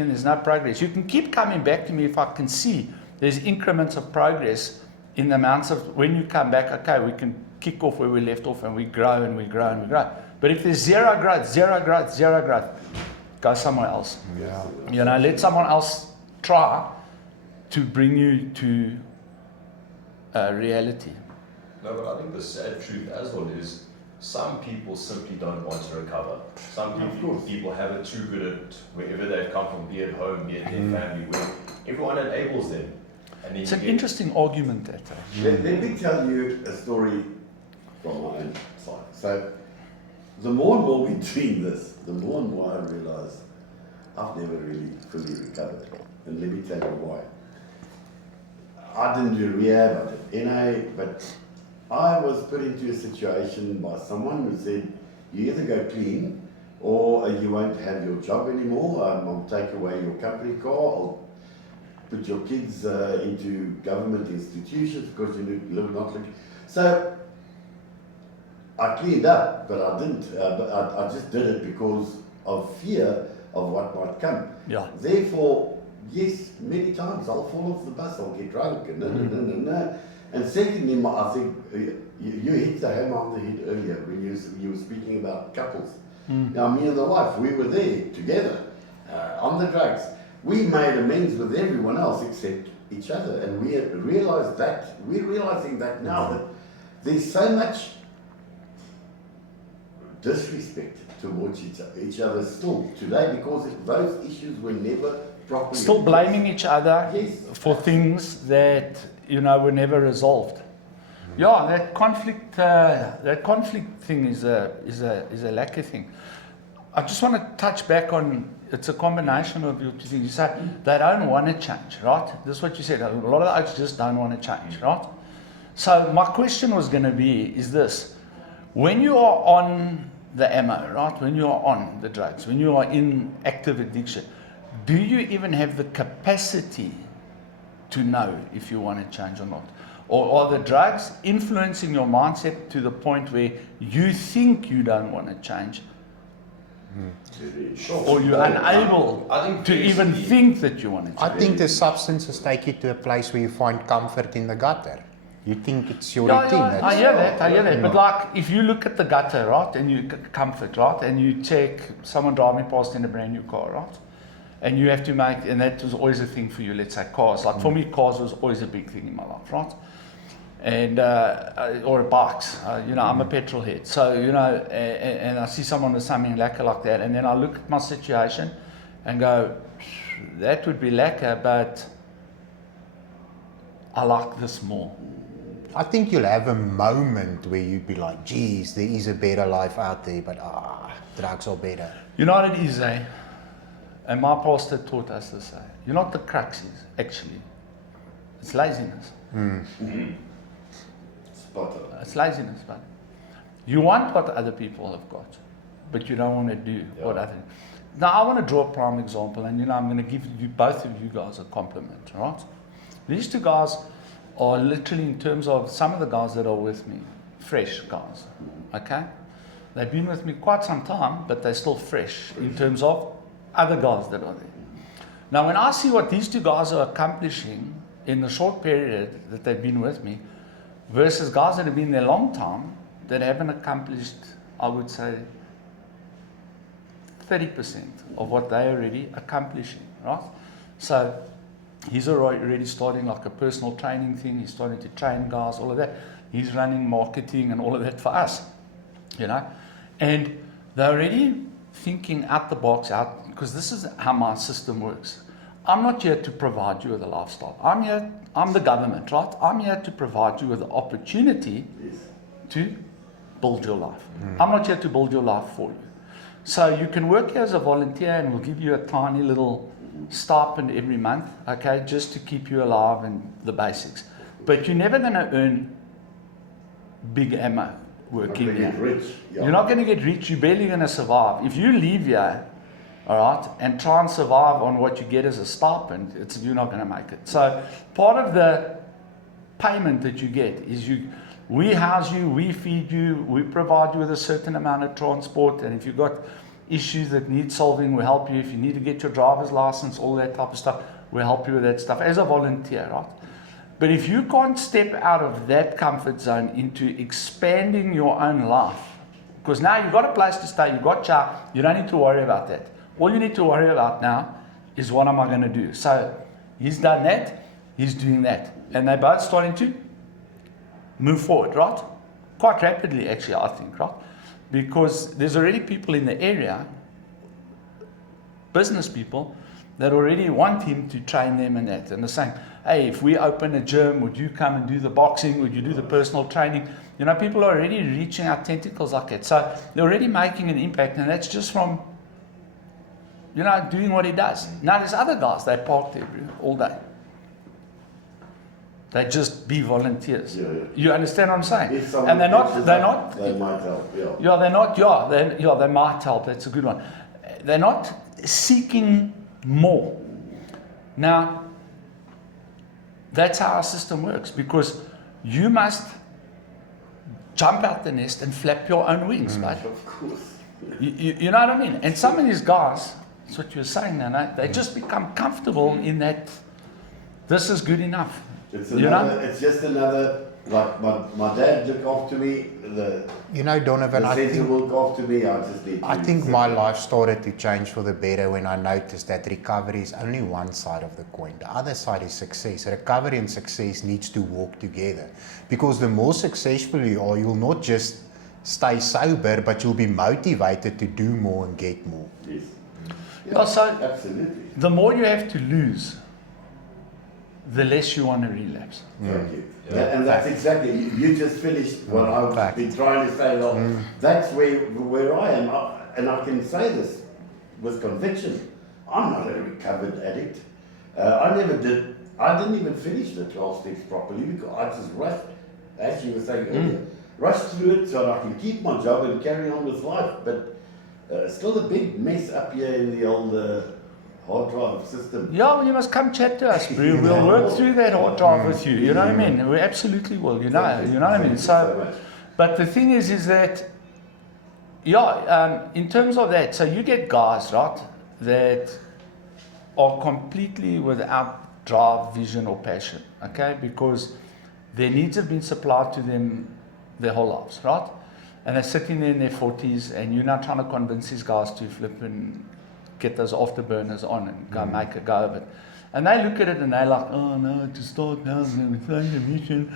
and there's no progress. You can keep coming back to me if I can see there's increments of progress in the amounts of, when you come back, okay, we can kick off where we left off and we grow and we grow and we grow. But if there's zero growth, go somewhere else. Yeah. Let someone else try to bring you to reality. No, but I think the sad truth as well is some people simply don't want to recover. Some people have it too good at wherever they've come from, be it home, be it their family, where everyone enables them. And then It's an interesting argument, that. Let me tell you a story from my own side. So, the more and more we're doing this, the more and more I realize I've never really fully recovered. And let me tell you why. I didn't do rehab, I did NA, but I was put into a situation by someone who said, you either go clean or you won't have your job anymore, I'll take away your company car, I'll put your kids into government institutions because you live not looking. So I cleaned up, but I didn't. I just did it because of fear of what might come. Yeah. Therefore, yes, many times I'll fall off the bus, I'll get drunk, and And secondly, I think you hit the hammer on the head earlier when you were speaking about couples. Now, me and the wife, we were there together on the drugs. We made amends with everyone else except each other, and we're realizing that now that there's so much disrespect towards each other still today because those issues were never properly. still blaming each other Yes. for things that were never resolved. Yeah, that conflict thing is a lacquer thing. I just want to touch back on, it's a combination of your two things. You say they don't want to change, right? This is what you said. A lot of the oaks just don't want to change, right? So my question was going to be, is this: when you are on the ammo, right? When you are on the drugs, when you are in active addiction, do you even have the capacity to know if you want to change or not? Or are the drugs influencing your mindset to the point where you think you don't want to change, Sure. or you're unable I think to even basically- think that you want to I change? think the substances take you to a place where you find comfort in the gutter. You think it's your Yeah, routine. yeah, I hear that. But like, if you look at the gutter, right, and you comfort, right, and you check someone driving past in a brand new car, right, and you have to make, and that was always a thing for you. Let's say cars. Like for me, cars was always a big thing in my life, right? And or bikes. I'm a petrol head, so and I see someone with something lacquer like that, and then I look at my situation and go, that would be lacquer, but I like this more. I think you'll have a moment where you'd be like, geez, there is a better life out there, but drugs are better. You know what it is, eh? And my pastor taught us this, eh? You know what the crux is, actually? It's laziness. Spot on. It's laziness, but you want what other people have got, but you don't want to do what other. Now, I want to draw a prime example, and I'm going to give you, both of you guys, a compliment, right? These two guys are literally, in terms of some of the guys that are with me, fresh guys, okay? They've been with me quite some time, but they're still fresh in terms of other guys that are there. Now, when I see what these two guys are accomplishing in the short period that they've been with me, versus guys that have been there a long time that haven't accomplished, I would say, 30% of what they're already accomplishing, right? So he's already starting like a personal training thing. He's starting to train guys, all of that. He's running marketing and all of that for us, And they're already thinking out the box, because this is how my system works. I'm not here to provide you with a lifestyle. I'm the government, right? I'm here to provide you with the opportunity to build your life. I'm not here to build your life for you. So you can work here as a volunteer, and we'll give you a tiny little stipend every month, okay, just to keep you alive and the basics. But you're never going to earn big ammo working Not gonna here. get rich. Yeah. You're not going to get rich. You're barely going to survive. If you leave here, all right, and try and survive on what you get as a stipend, you're not going to make it. So part of the payment that you get is we house you, we feed you, we provide you with a certain amount of transport, and if you've got issues that need solving, we help you. If you need to get your driver's license, all that type of stuff, we help you with that stuff as a volunteer, right? But if you can't step out of that comfort zone into expanding your own life, because now you've got a place to stay, you've got child, you don't need to worry about that. All you need to worry about now is, what am I going to do? So he's done that, he's doing that. And they're both starting to move forward, right? Quite rapidly, actually, I think, right? Because there's already people in the area, business people, that already want him to train them and that. And they're saying, hey, if we open a gym, would you come and do the boxing? Would you do the personal training? People are already reaching out tentacles like that. So they're already making an impact, and that's just from, doing what he does. Now there's other guys, they park there all day. They just be volunteers. Yeah. You understand what I'm saying? If someone And they're not, pitches they're up, not, they might help. Yeah. yeah, they're not, they might help. That's a good one. They're not seeking more. Now, that's how our system works, because you must jump out the nest and flap your own wings, mate. Of course. You know what I mean? And some of these guys, that's what you were saying, Nana, they just become comfortable in that this is good enough. It's You know? It's just another. Like my dad looked after me. Donovan, The centre will look after me. I just need. I to think sit my there. life started to change for the better when I noticed that recovery is only one side of the coin. The other side is success. Recovery and success needs to walk together, because the more successful you are, you'll not just stay sober, but you'll be motivated to do more and get more. Yes. Well, so Absolutely. the more you have to lose, the less you want to relapse. Thank you. Yeah. And that's exactly, you just finished what I've Fact. been trying to say. Well, that's where I am. And I can say this with conviction. I'm not a recovered addict. I didn't even finish the 12 steps properly because I just rushed, as you were saying earlier, rushed through it so that I can keep my job and carry on with life. But still a big mess up here in the old hard drive system. Yeah, well, you must come chat to us, Brew. We'll work through that hard drive with you. You know what I mean? We absolutely will. You know what I mean? Thank you so much. But the thing is that, in terms of that, so you get guys, right, that are completely without drive, vision, or passion, okay? Because their needs have been supplied to them their whole lives, right? And they're sitting there in their 40s, and you're now trying to convince these guys to flip and get those afterburners on and go make a go of it. And they look at it and they're like, oh no, to start now, I'm going to find a mission,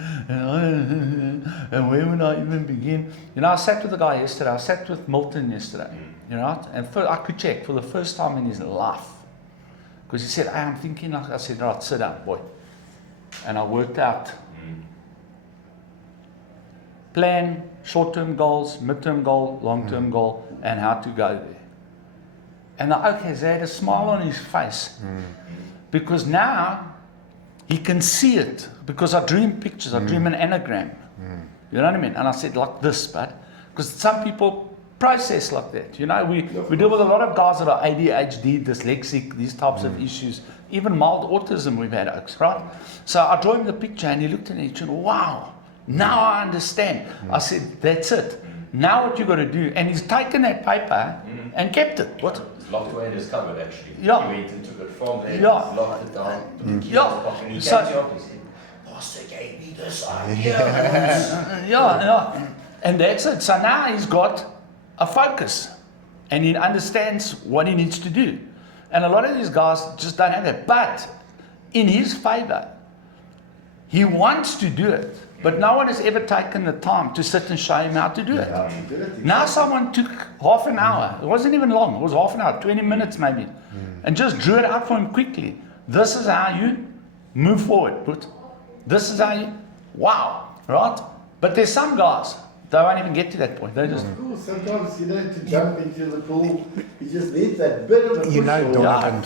and where would I even begin? You know, I sat with a guy yesterday, I sat with Milton yesterday, you know, and I could check for the first time in his life. Because he said, hey, I'm thinking, like I said, right, sit down, boy. And I worked out plan, short-term goals, mid-term goal, long-term goal, and how to go there. And I had a smile on his face. Because now he can see it. Because I drew him pictures, I drew him an anagram. You know what I mean? And I said, like this, but because some people process like that. You know, we deal with a lot of guys that are ADHD, dyslexic, these types of issues. Even mild autism we've had, Oaks, right? So I drew him the picture and he looked at it and he said, wow, now I understand. I said, that's it. Now what you got to do, and he's taken that paper and kept it. What? It's locked away in his cupboard, actually. Yeah. He went and took it from there, Yeah. locked it down, put the key in Yeah. his pocket, and he So- came to you and said, Pastor gave me this idea. Yeah. And that's it. So now he's got a focus and he understands what he needs to do. And a lot of these guys just don't have that. But in his favor, he wants to do it. But no one has ever taken the time to sit and show him how to do it. How to do it. Now someone took half an hour. It wasn't even long. It was half an hour, 20 minutes maybe. And just drew it out for him quickly. This is how you move forward. Put. This is how you, wow, right? But there's some guys, they won't even get to that point. They just, Of course, sometimes, to jump into the pool, you just need that bit of a push. You know, or- Donovan,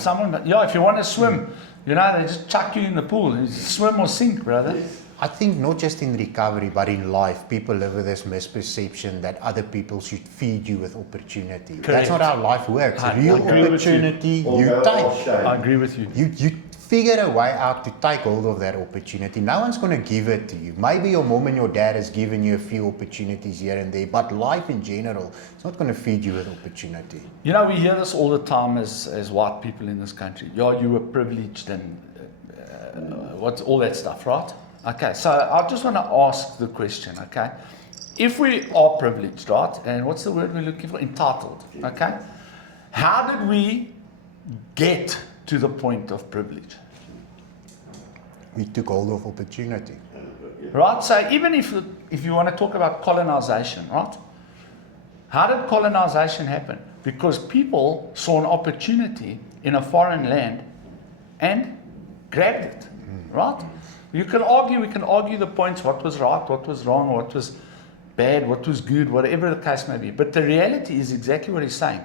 if you want to swim, they just chuck you in the pool. It's swim or sink, brother. I think not just in recovery, but in life, people live with this misperception that other people should feed you with opportunity. Correct. That's not how life works. I Real agree with you. opportunity, Or you go off take. shame. I agree with you. You figure a way out to take hold of that opportunity. No one's going to give it to you. Maybe your mom and your dad has given you a few opportunities here and there, but life in general, it's not going to feed you with opportunity. You know, we hear this all the time as white people in this country. Yeah, you were privileged and what's all that stuff, right? Okay, so I just want to ask the question, okay? If we are privileged, right? And what's the word we're looking for? Entitled, okay? How did we get to the point of privilege? We took hold of opportunity. Right? So even if you want to talk about colonization, right? How did colonization happen? Because people saw an opportunity in a foreign land and grabbed it, right? We can argue the points, what was right, what was wrong, what was bad, what was good, whatever the case may be. But the reality is exactly what he's saying,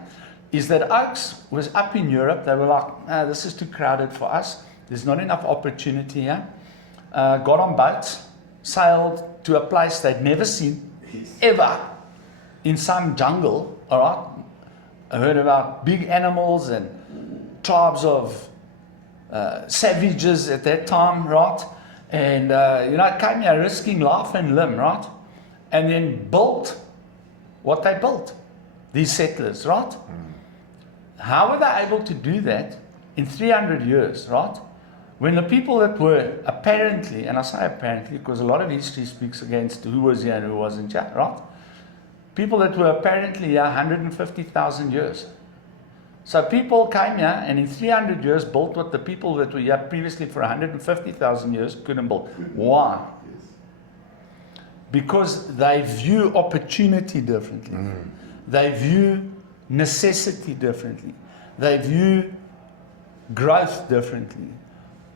is that Oaks was up in Europe. They were like, this is too crowded for us. There's not enough opportunity here. Got on boats, sailed to a place they'd never seen, ever, in some jungle, all right? I heard about big animals and tribes of savages at that time, right? And, came here risking life and limb, right? And then built what they built, these settlers, right? How were they able to do that in 300 years, right? When the people that were apparently, and I say apparently because a lot of history speaks against who was here and who wasn't here, right? People that were apparently here 150,000 years. So people came here and in 300 years built what the people that were here previously for 150,000 years couldn't build. Why? Because they view opportunity differently. They view necessity differently. They view growth differently.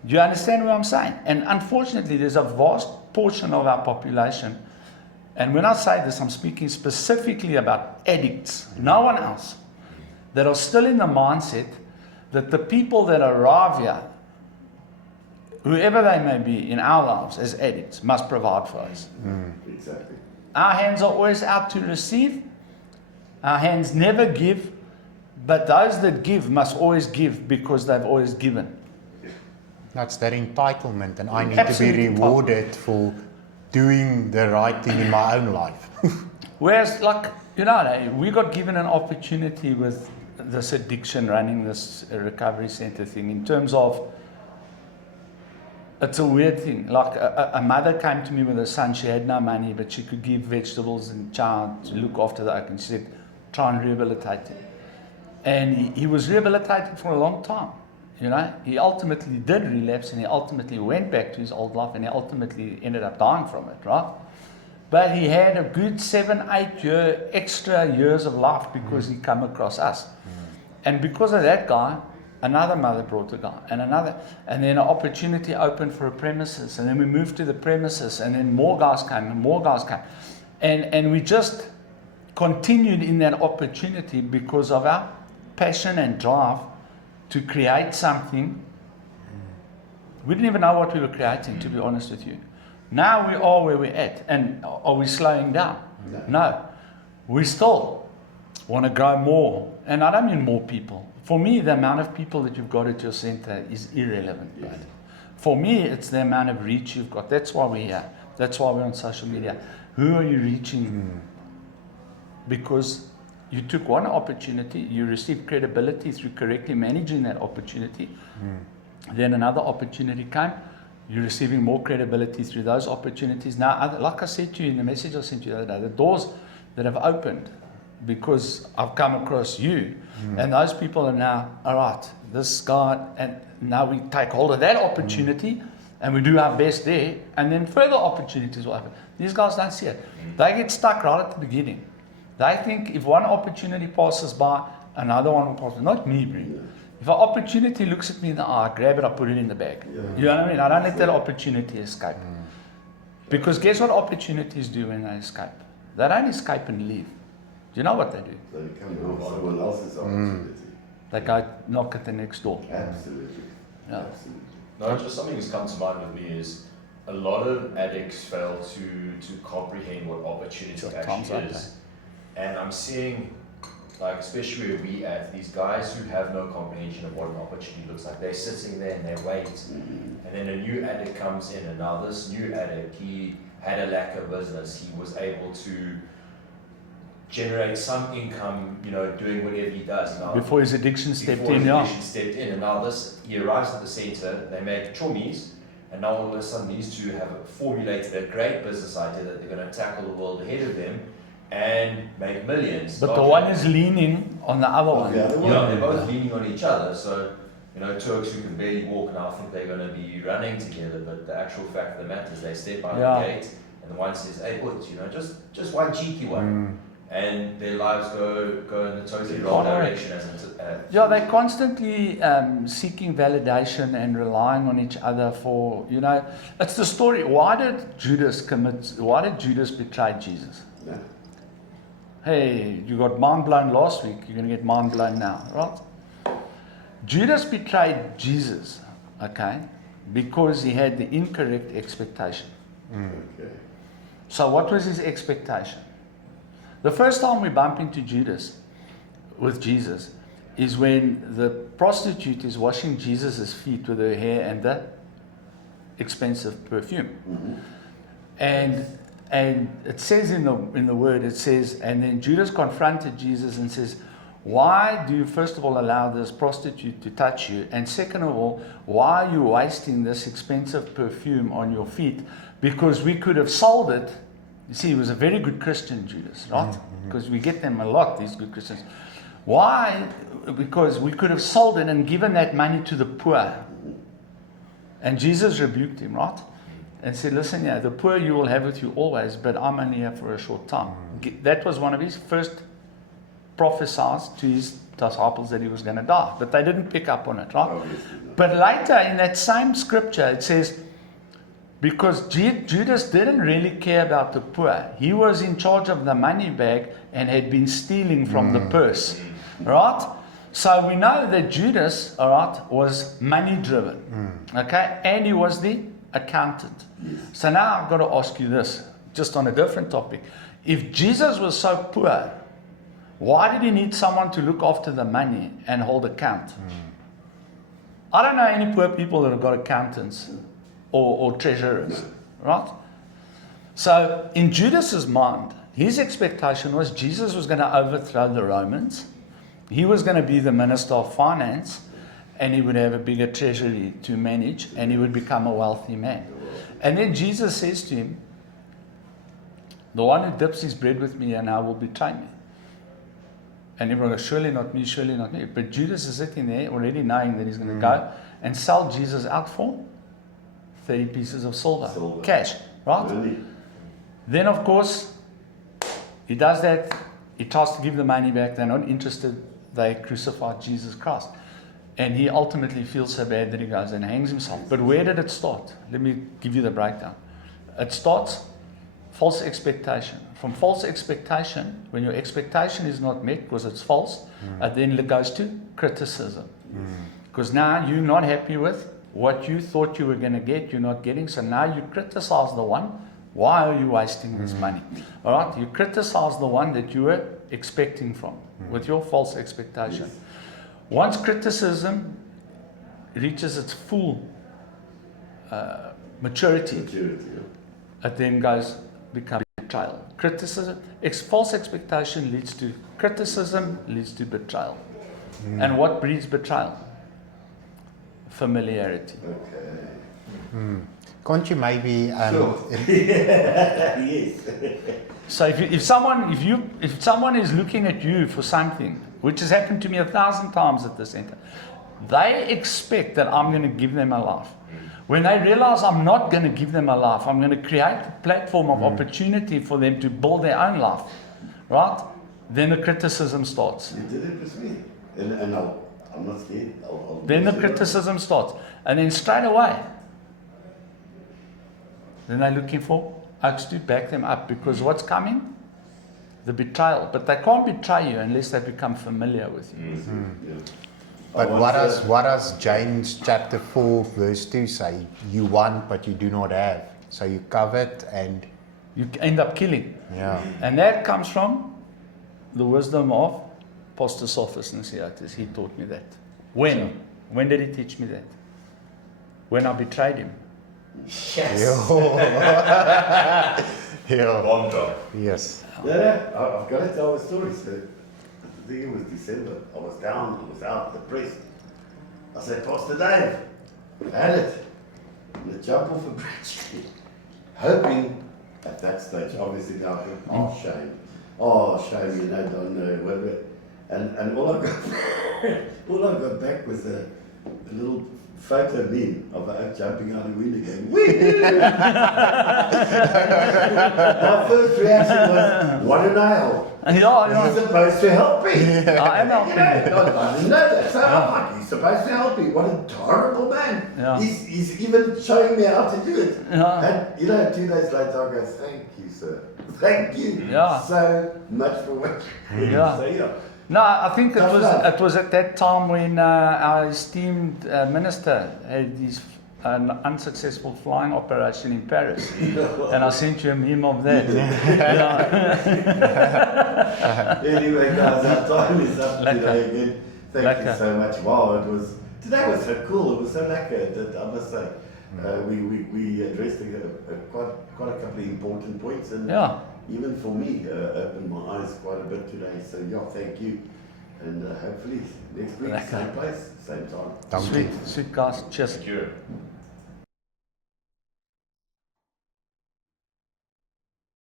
Do you understand what I'm saying? And unfortunately, there's a vast portion of our population, and when I say this, I'm speaking specifically about addicts, no one else, that are still in the mindset that the people that arrive here, whoever they may be in our lives as addicts, must provide for us. Exactly. Our hands are always out to receive. Our hands never give, but those that give must always give because they've always given. That's that entitlement, and I need Absolute to be rewarded for doing the right thing in my own life. Whereas, like, we got given an opportunity with this addiction, running this recovery center thing, in terms of, it's a weird thing. Like, a mother came to me with her son. She had no money, but she could give vegetables and child to look after the oak. And she said, try and rehabilitate him. And he was rehabilitated for a long time. He ultimately did relapse, and he ultimately went back to his old life, and he ultimately ended up dying from it, right? But he had a good 7-8 extra years of life because he come across us. And because of that guy, another mother brought a guy, and another, and then an opportunity opened for a premises, and then we moved to the premises, and then more guys came, and more guys came. And we just continued in that opportunity because of our passion and drive to create something. We didn't even know what we were creating, to be honest with you. Now we are where we're at. And are we slowing down? No. We still want to grow more. And I don't mean more people. For me, the amount of people that you've got at your center is irrelevant. Yes. Right? For me, it's the amount of reach you've got. That's why we're here. That's why we're on social media. Who are you reaching? Because you took one opportunity, you received credibility through correctly managing that opportunity. Then another opportunity came, you're receiving more credibility through those opportunities. Now, like I said to you in the message I sent you the other day, the doors that have opened because I've come across you, and those people are now, all right, this guy, and now we take hold of that opportunity and we do our best there, and then further opportunities will happen. These guys don't see it. They get stuck right at the beginning. They think if one opportunity passes by, another one will pass by. Not me, bro. If an opportunity looks at me in the eye, I grab it, I put it in the bag. You know what I mean? I don't let that opportunity escape. Because guess what opportunities do when they escape? They don't escape and leave. Do you know what they do? They come with someone else's opportunity. They go knock at the next door. Absolutely. Yeah. Absolutely. No, just something that's come to mind with me is a lot of addicts fail to comprehend what opportunity actually is. And I'm seeing, like, especially where we at, these guys who have no comprehension of what an opportunity looks like. They're sitting there and they wait. And then a new addict comes in, and now this new addict, he had a lack of business. He was able to generate some income, doing whatever he does. Now, Before his addiction stepped before in, his yeah. addiction stepped in, and now he arrives at the center, they make chummies, and now all of a sudden these two have formulated a great business idea that they're going to tackle the world ahead of them and make millions. But the one is leaning on the other one. Yeah, they're both leaning on each other. So, Turks who can barely walk now think they're going to be running together, but the actual fact of the matter is they step out the gate, and the one says, "Hey, what? Just one cheeky one." And their lives go in the totally wrong direction They're constantly seeking validation and relying on each other for, it's the story. Why did Judas betray Jesus? Yeah. Hey, you got mind blown last week, you're going to get mind blown now, right? Judas betrayed Jesus, okay, because he had the incorrect expectation. Okay. So what was his expectation? The first time we bump into Judas with Jesus is when the prostitute is washing Jesus' feet with her hair and the expensive perfume. And it says in the word, it says, and then Judas confronted Jesus and says, why do you first of all allow this prostitute to touch you? And second of all, why are you wasting this expensive perfume on your feet? Because we could have sold it. You see, he was a very good Christian, Judas, right? Because we get them a lot, these good Christians. Why? Because we could have sold it and given that money to the poor. And Jesus rebuked him, right? And said, listen, the poor you will have with you always, but I'm only here for a short time. That was one of his first prophesied to his disciples that he was going to die. But they didn't pick up on it, right? Obviously not. But later in that same scripture, it says, because Judas didn't really care about the poor. He was in charge of the money bag and had been stealing from the purse. Right? So we know that Judas, all right, was money driven. Okay? And he was the accountant. So now I've got to ask you this, just on a different topic. If Jesus was so poor, why did he need someone to look after the money and hold account? I don't know any poor people that have got accountants or treasurers, right? So in Judas's mind, his expectation was Jesus was going to overthrow the Romans. He was going to be the minister of finance, and he would have a bigger treasury to manage, and he would become a wealthy man. And then Jesus says to him, the one who dips his bread with me and I will betray me. And everyone goes, surely not me, surely not me. But Judas is sitting there already knowing that he's going to go and sell Jesus out for 30 pieces of silver. Cash, right? Really? Then, of course, he does that. He tries to give the money back. They're not interested. They crucified Jesus Christ. And he ultimately feels so bad that he goes and hangs himself. But where did it start? Let me give you the breakdown. It starts false expectation. From false expectation, when your expectation is not met because it's false, it then goes to criticism. Because now you're not happy with what you thought you were going to get, you're not getting. So now you criticize the one. Why are you wasting this money? All right, you criticize the one that you were expecting from with your false expectation. Once criticism reaches its full maturity, it then becomes betrayal. Criticism, false expectation leads to criticism, leads to betrayal. And what breeds betrayal? Familiarity. Okay. Can't you maybe Sure. Yes. So if someone is looking at you for something, which has happened to me 1,000 times at the center, they expect that I'm going to give them a life. When they realize I'm not going to give them a life, I'm going to create a platform of opportunity for them to build their own life, right? Then the criticism starts. You did it with me. And I'm not scared. I'll Then the criticism starts. And then straight away, then they're looking for oaks to back them up. Because what's coming? The betrayal. But they can't betray you unless they become familiar with you. Yeah. But what does James chapter 4 verse 2 say? You want but you do not have. So you covet and You end up killing. yeah. And that comes from the wisdom of Pastor Sophus Nasiatis. He taught me that. When? When did he teach me that? When I betrayed him. Yes. Yeah. Bomb drop. Yes. Yeah, I've got to tell the story. So, I think it was December. I was down, I was out, depressed. I said, Pastor Dave, I had it. And the jump off a bridge. Hoping at that stage, obviously now, oh shame, you know, don't know, whatever. And all I got back was a little photo meme of an oak jumping out the window going, wee! My first reaction was, what did I help? You're supposed to help me. I am helping you. I didn't know that. So I'm like, he's supposed to help me. What a horrible man. Yeah. He's even showing me how to do it. Yeah. And 2 days later I go, thank you, sir. Thank you Yeah. so much for what Yeah. So, yeah. No, I think Tough love. it was at that time when our esteemed minister had his unsuccessful flying operation in Paris. And I sent you a meme of that. Anyway, guys, our time is up Lekker. today again. Thank you Lekker. so much. Wow, today was so cool. It was so lekker, I must say. We addressed quite a couple of important points, and Yeah. even for me, opened my eyes quite a bit today. So yeah, thank you, and hopefully next week, Lekker. same place, same time. Dankie. Sweet guys. Cheers. Thank you.